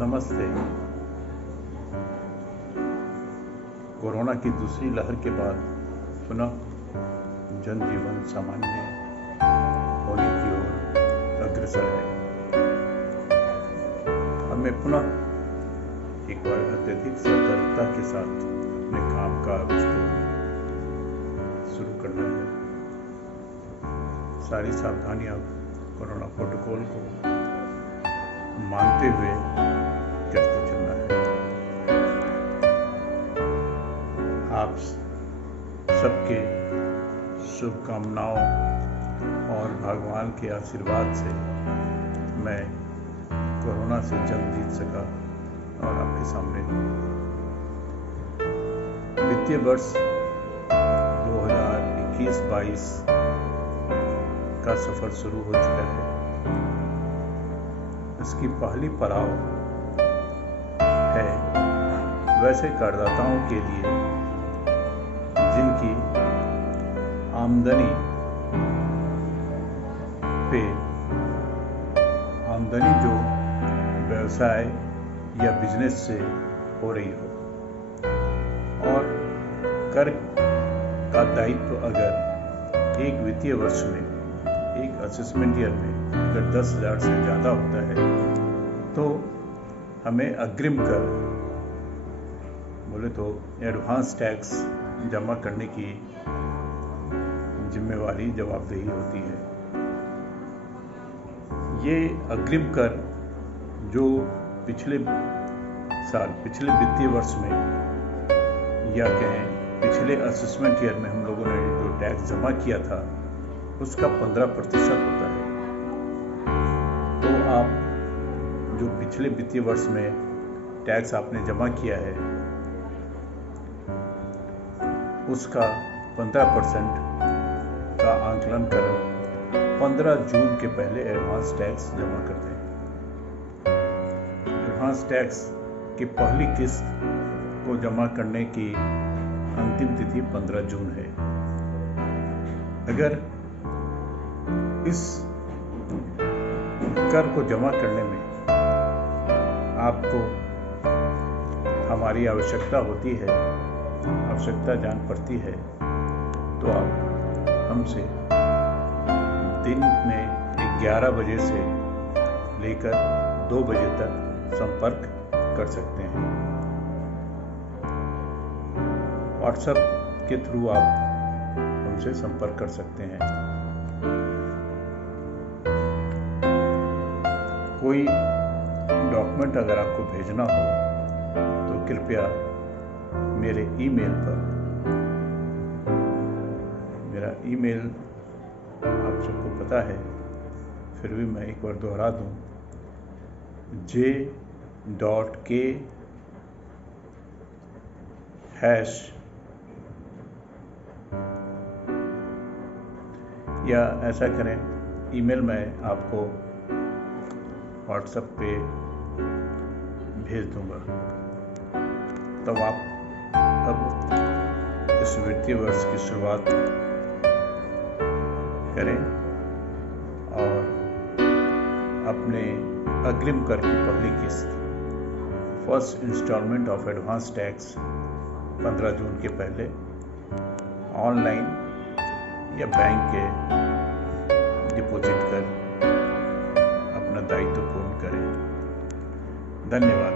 नमस्ते। कोरोना की दूसरी लहर के बाद पुनः जनजीवन सामान्य होने की ओर अग्रसर है। हमें पुनः एक बार अत्यधिक सतर्कता के साथ अपने कामकाज को शुरू करना है। सारी सावधानियां कोरोना प्रोटोकॉल को मानते हुए करते चलना है। आप सबके शुभकामनाओं और भगवान के आशीर्वाद से मैं कोरोना से जंग जीत सका और आपके सामने वित्तीय वर्ष 2021-22 का सफर शुरू हो चुका है। इसकी पहली पड़ाव है वैसे करदाताओं के लिए जिनकी आमदनी जो व्यवसाय या बिजनेस से हो रही हो और कर का दायित्व अगर एक वित्तीय वर्ष में, एक असेसमेंट ईयर में अगर 10,000 से ज़्यादा होता है तो हमें अग्रिम कर बोले तो एडवांस टैक्स जमा करने की जिम्मेवारी, जवाबदेही होती है। ये अग्रिम कर जो पिछले वित्तीय वर्ष में या कहें पिछले असेसमेंट ईयर में हम लोगों ने जो टैक्स जमा किया था उसका 15% होता है। तो आप जो पिछले वित्तीय वर्ष में टैक्स आपने जमा किया है उसका 15% का आंकलन कर 15 जून के पहले एडवांस टैक्स जमा कर दें। एडवांस टैक्स की पहली किस्त को जमा करने की अंतिम तिथि 15 जून है। अगर इस कर को जमा करने में आपको हमारी आवश्यकता जान पड़ती है तो आप हमसे दिन में 11 बजे से लेकर 2 बजे तक संपर्क कर सकते हैं। व्हाट्सएप के थ्रू आप हमसे संपर्क कर सकते हैं। कोई डॉक्यूमेंट अगर आपको भेजना हो तो कृपया मेरे ईमेल पर, मेरा ईमेल आप सबको पता है, फिर भी मैं एक बार दोहरा दूं, j.k या ऐसा करें, ईमेल मैं आपको व्हाट्सएप पे भेज दूंगा। तब आप अब इस वित्तीय वर्ष की शुरुआत करें और अपने अग्रिम कर की पहली किस्त, first instalment of advance tax 15 June के पहले ऑनलाइन या बैंक के डिपॉजिट कर अपना दायित्व पूर्ण करें। धन्यवाद।